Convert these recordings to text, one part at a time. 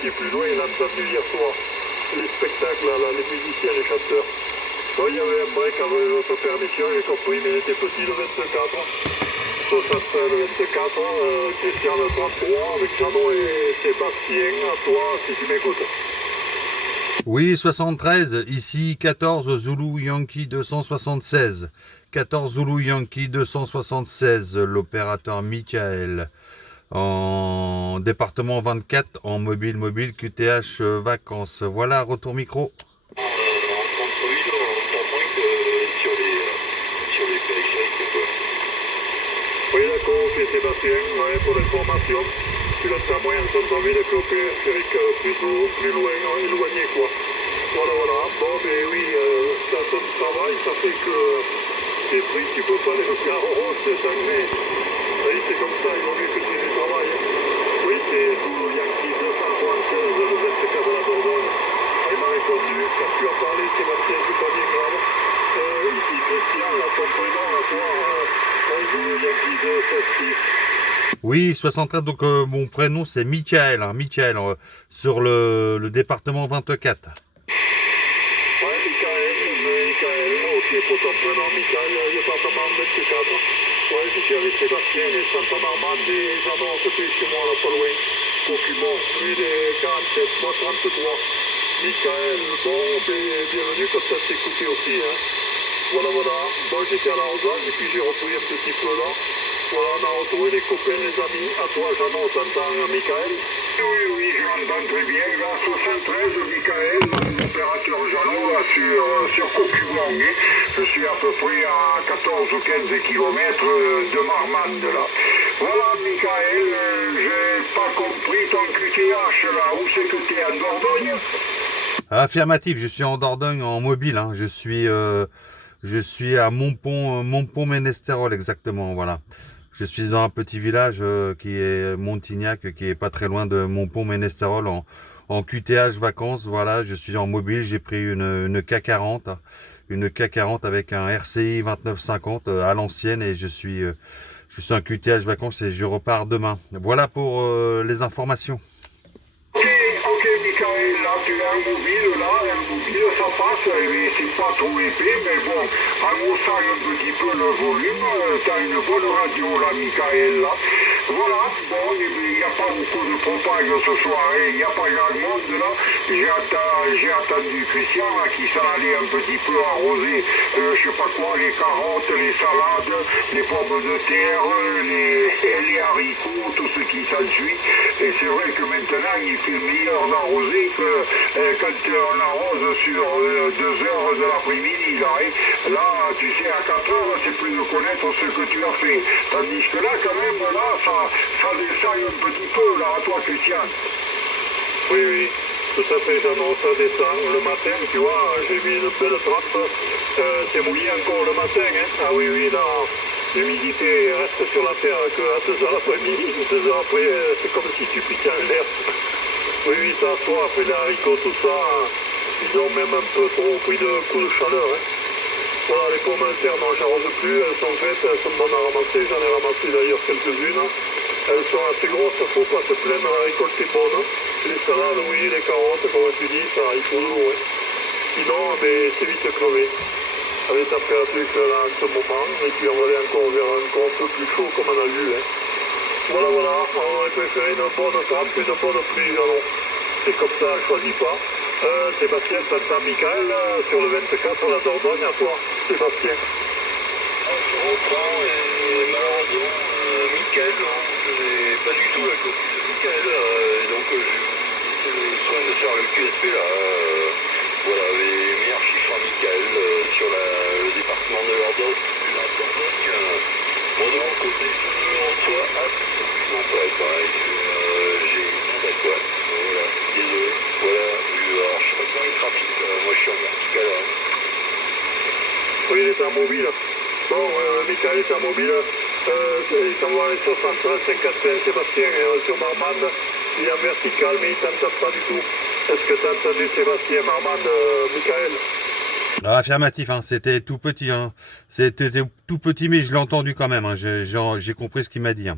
qui est plus loin, il a entendu hier soir les spectacles, là, les musiciens, les chanteurs. Bon, il y avait un break avec votre permission, j'ai compris, mais il était petit le 24. 60 le 24, Christian le 33, avec Jeannot et Sébastien, à toi, si tu m'écoutes. Oui, 73, ici 14 Zulu Yankee 276. 14 Zulu Yankee 276, l'opérateur Michael. En département 24, en mobile QTH vacances. Voilà, retour micro. En centre-ville, on entend moins que sur les périphériques, quoi. Oui, d'accord, ok, Sébastien, ouais, pour l'information. Tu l'entends moins en centre-ville qu'au périphérique, plus loin, éloigné, quoi. Voilà, voilà. Bon, mais oui, ça ton travail, ça fait que tes prix, tu peux pas les faire en hausse cette année. Oui, c'est comme ça, il vaut mieux que tu aies du travail. Oui, c'est Zulu Yankee 276, le 24 de la Dordogne. Il m'a répondu, quand tu as parlé, Sébastien, c'est pas bien grave. Ici, Christian, là, ton prénom, à toi, Zulu Yankee 276. Oui, 73, donc mon prénom c'est Michael, hein, Michael, sur le département 24. Ouais, Michael, ok, pour ton prénom, Michael, département 24. Ouais, je suis avec Sébastien, et Santa-Marmande, et Jeannot, à côté chez moi, là, pas loin. Faucumont, lui, il est 47, moi 33. Michael, bon, bienvenue, comme ça t'écouter aussi, hein. Voilà, voilà. Bon, j'étais à l'arrosage, et puis j'ai repris un petit peu là. Voilà, on a retrouvé les copains, les amis. À toi, Jeannot, t'entends, Michael? Oui, je m'entends très bien. Là, 73, Michael, opérateur Jeannot, là, sur Cocubon. Je suis à peu près à 14 ou 15 km de Marmande, là. Voilà, Michael, j'ai pas compris ton QTH, là. Où c'est que tu es, en Dordogne? Affirmatif, je suis en Dordogne en mobile, hein. Je suis à Montpont-Ménestérol exactement, voilà. Je suis dans un petit village qui est Montignac, qui est pas très loin de Montpont-Ménestérol en QTH vacances, voilà. Je suis en mobile, j'ai pris une K40, une K40 avec un RCI 2950 à l'ancienne et je suis en QTH vacances et je repars demain. Voilà pour les informations. Ok, Michael, là, tu es un mobile, ça passe, c'est pas trop épais, mais bon, en haussant un petit peu le volume, t'as une bonne radio, là, Michael, là. Voilà, bon, il n'y a pas beaucoup de propagande ce soir, il n'y a pas grand monde, là. J'ai attendu Christian, là, qui s'en allait un petit peu arroser, je sais pas quoi, les carottes, les salades, les pommes de terre, les haricots, tout ce qui s'ensuit, et c'est vrai que maintenant, il fait meilleur d'arroser que quand on arrose sur 2 heures de l'après-midi. Là, tu sais, à 4 heures, c'est plus de connaître ce que tu as fait. Tandis que là, quand même, là, ça descend un petit peu, là, à toi, Christian. Oui, oui, tout à fait, Jeannot, ça descend le matin, tu vois, j'ai mis une belle trappe, c'est mouillé encore le matin, hein. Ah oui, oui, là, l'humidité reste sur la terre qu'à 2 heures l'après-midi, 2 heures après, c'est comme si tu piquais en l'air. Oui, oui, ça soif, et les haricots, tout ça, ils ont même un peu trop pris de coups de chaleur, hein. Voilà, les pommes de terre, non, j'arrose plus, elles sont faites, elles sont bonnes à ramasser, j'en ai ramassé d'ailleurs quelques-unes. Elles sont assez grosses, faut pas se plaindre, la récolte est bonne. Les salades, oui, les carottes, comme tu dis, ça, il faut de l'eau, hein. Sinon, mais c'est vite crevé. Avec la température que là en ce moment, et puis on va aller encore vers encore un peu plus chaud comme on a vu, hein. Voilà, voilà, on aurait préféré une bonne trappe qu'une bonne pluie, alors. C'est comme ça, je choisis pas. Sébastien, t'entends Michael, sur le 24, la Dordogne, à toi, Sébastien. Je reprends et malheureusement, Michael, je n'ai pas du tout la copie de Michael, donc j'ai le soin de faire le QSP là. Voilà, les meilleurs chiffres à Michael sur le département de l'Ordogne. Moi de mon côté, je me reçois absolument pas, quoi. J'ai une onde à quoi. Voilà, désolé. Voilà, alors je sais pas comment il trafique, moi je suis en vertical. Hein. Oui, il est en mobile. Bon, Michael est en mobile. Il s'en va les 73, 55, Sébastien, sur Marmande. Il est en vertical, mais il ne t'entend pas du tout. Est-ce que tu as entendu Sébastien, Marmande, Michael? Ah, affirmatif, hein, c'était tout petit, hein. C'était tout petit, mais je l'ai entendu quand même, hein. J'ai compris ce qu'il m'a dit, hein.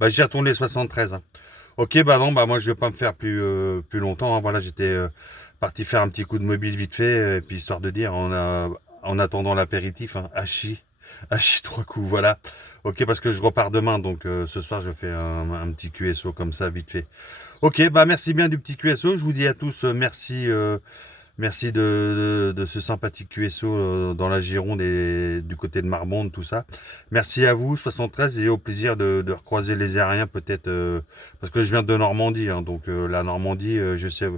Bah, j'ai retourné 73, hein. Ok, bah non, bah moi je vais pas me faire plus longtemps, hein. Voilà, j'étais parti faire un petit coup de mobile vite fait, et puis histoire de dire, en attendant l'apéritif, hein, hachis 3 coups, voilà. Ok, parce que je repars demain, donc ce soir je fais un petit QSO comme ça, vite fait. Ok, bah merci bien du petit QSO, je vous dis à tous merci. Merci de ce sympathique QSO dans la Gironde et du côté de Marmande, tout ça. Merci à vous, 73, et au plaisir de recroiser les aériens peut-être, parce que je viens de Normandie, hein, donc la Normandie, je sais,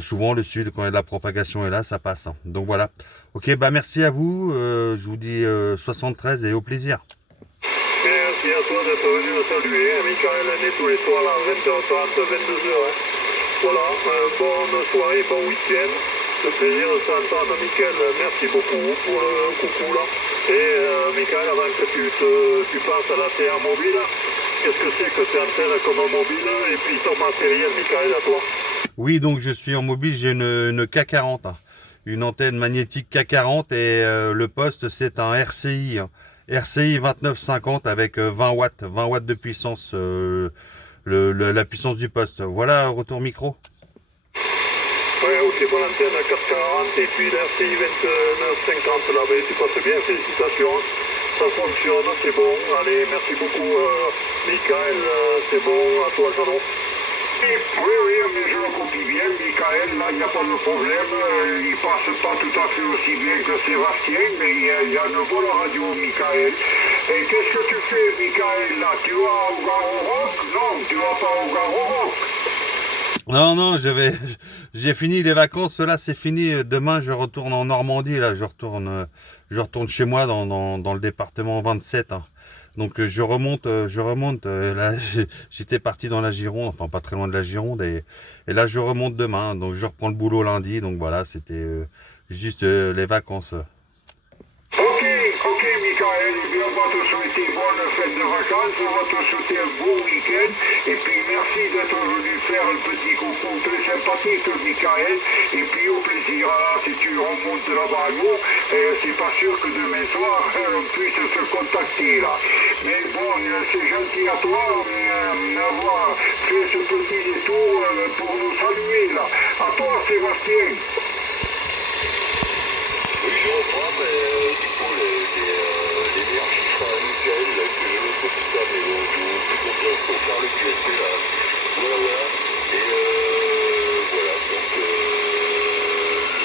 souvent le sud, quand il y a de la propagation est là, ça passe, hein. Donc voilà. Ok, bah merci à vous, je vous dis 73 et au plaisir. Merci à toi d'être venu me saluer, hein, Michael, on est tous les soirs là, 20h30, 22h. Hein. Voilà, bonne soirée, bon week-end. Le plaisir de s'entendre, Michael. Merci beaucoup pour le coucou là. Et Michael, avant que tu passes à la terre mobile, qu'est-ce que c'est que tu antennes comme mobile et puis ton matériel, Michael, à toi? Oui, donc je suis en mobile, j'ai une K40, hein, une antenne magnétique K40, et le poste c'est un RCI, hein, RCI 2950 avec 20 watts de puissance, la puissance du poste. Voilà, retour micro. Ouais, ok, bonne antenne 440 et puis l'RCI 2950 là, ben, tu passes bien, félicitations. Ça fonctionne, c'est bon. Allez, merci beaucoup, Michael, c'est bon, à toi, Jeannot. Oui, mais je le copie bien, Michael, là, il n'y a pas de problème. Il passe pas tout à fait aussi bien que Sébastien, mais il y a une bonne radio, Michael. Et qu'est-ce que tu fais, Michael, là? Tu vas au Garo Rock? Non, tu vas pas au Garo Rock. Non, j'ai fini les vacances, là c'est fini. Demain je retourne en Normandie, là je retourne chez moi dans le département 27, hein. Donc je remonte. Là j'étais parti dans la Gironde, enfin pas très loin de la Gironde, et là je remonte demain. Donc je reprends le boulot lundi. Donc voilà, c'était juste les vacances. Ok, Michael, eh bien, on va te souhaiter bonne fête de vacances, on va te souhaiter un beau week-end, et puis merci d'être venu faire un petit coucou très sympathique, Michael, et puis au plaisir, si tu remontes là-bas à nous, c'est pas sûr que demain soir, on puisse se contacter, là. Mais bon, c'est gentil à toi d'avoir fait ce petit détour pour nous saluer, là. À toi, Sébastien. Oui, je reprends, mais du coup, les meilleurs chiffres à Michael, là, que je ne copie pas, mais bon, je vous fais confiance pour faire le QSP, là. Voilà. Et voilà, donc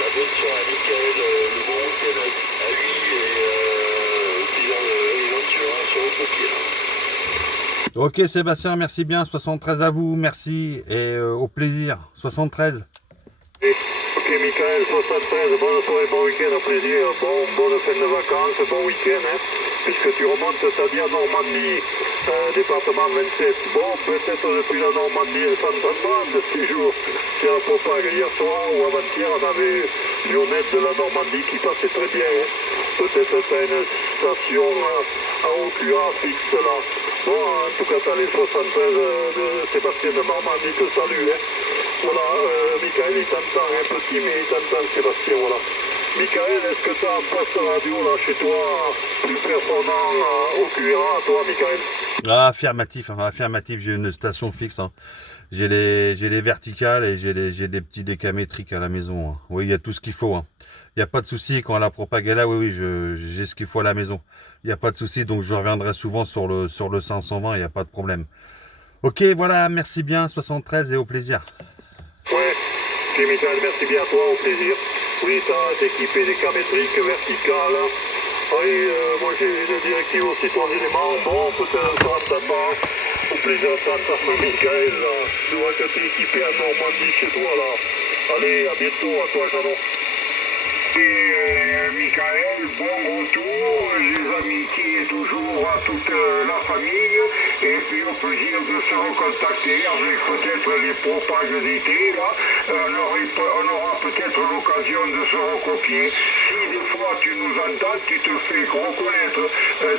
la bonne soirée à Michael, le bon week-end à lui, et puis éventuellement sur le copier, là. Ok Sébastien, merci bien, 73 à vous, merci, et au plaisir, 73. Ok, Michael, 73, bonne soirée, bon week-end, au plaisir, bonne fin de vacances, bon week-end, hein, puisque tu remontes, t'as dit à Normandie, département 27. Bon, peut-être depuis la Normandie, elle s'entend pas de ces jours. C'est à propos, hier soir ou avant-hier, on avait Lionel de la Normandie qui passait très bien, hein. Peut-être t'as une station à OQA fixe là. Bon, en tout cas, t'as les 73 de Sébastien de Normandie, te salue, hein. Voilà, Michael, il t'entend, un petit, mais il t'entend, Sébastien, voilà. Michael, est-ce que tu as un poste radio là chez toi, plus performant au QRA, toi, Michael? Ah, affirmatif, hein, affirmatif, j'ai une station fixe, hein. J'ai les verticales et j'ai des petits décamétriques à la maison, hein. Oui, il y a tout ce qu'il faut, hein. Il n'y a pas de souci quand la propagande est là, oui, j'ai ce qu'il faut à la maison. Il n'y a pas de souci, donc je reviendrai souvent sur le 520, il n'y a pas de problème. Ok, voilà, merci bien, 73 et au plaisir. Ouais, ok, Michael, merci bien à toi, au plaisir. Oui, tu as équipé des camétriques verticales. Oui, moi j'ai une directive aussi 3 éléments. Bon, peut-être ça n'entend pas. Au plaisir de t'entendre, Michael. Je vois que tu es équipé à Normandie chez toi, là. Allez, à bientôt, à toi, Jeannot. Et Michael, bon retour, les amitiés toujours à toute la famille, et puis au plaisir de se recontacter avec peut-être les propages d'été, là, on aura peut-être l'occasion de se recopier. Si des fois tu nous entends, tu te fais reconnaître,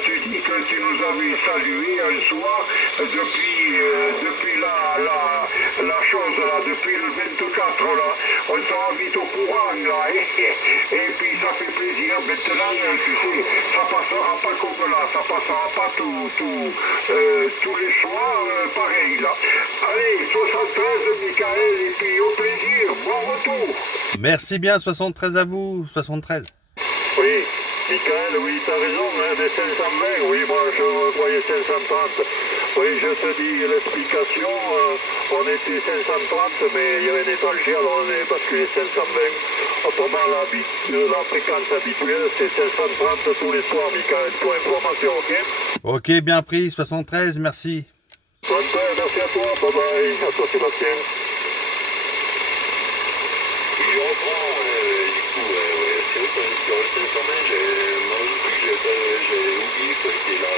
tu dis que tu nous avais salué un soir depuis la chose là depuis le 24 là. On sera vite au courant là. Et puis ça fait plaisir maintenant, tu sais, ça passera pas comme là, ça passera pas tous les soirs pareil là. Allez, 73 Michael, et puis au plaisir, bon retour. Merci bien, 73 à vous, 73. Oui, Michael, oui, t'as raison, hein, des 520, oui, moi je voyais 530. Oui, je te dis l'explication, on était 530, mais il y avait des étranger, alors on est basculé 520. Autrement, la fréquence habituelle, c'est 530 tous les soirs, Michael, pour information, ok? Ok, bien pris, 73, merci. Merci à toi, bye bye, à toi Sébastien. Je reprends, du coup, c'est vrai qu'on est sur le 520, moi non plus, j'ai oublié qu'il était là.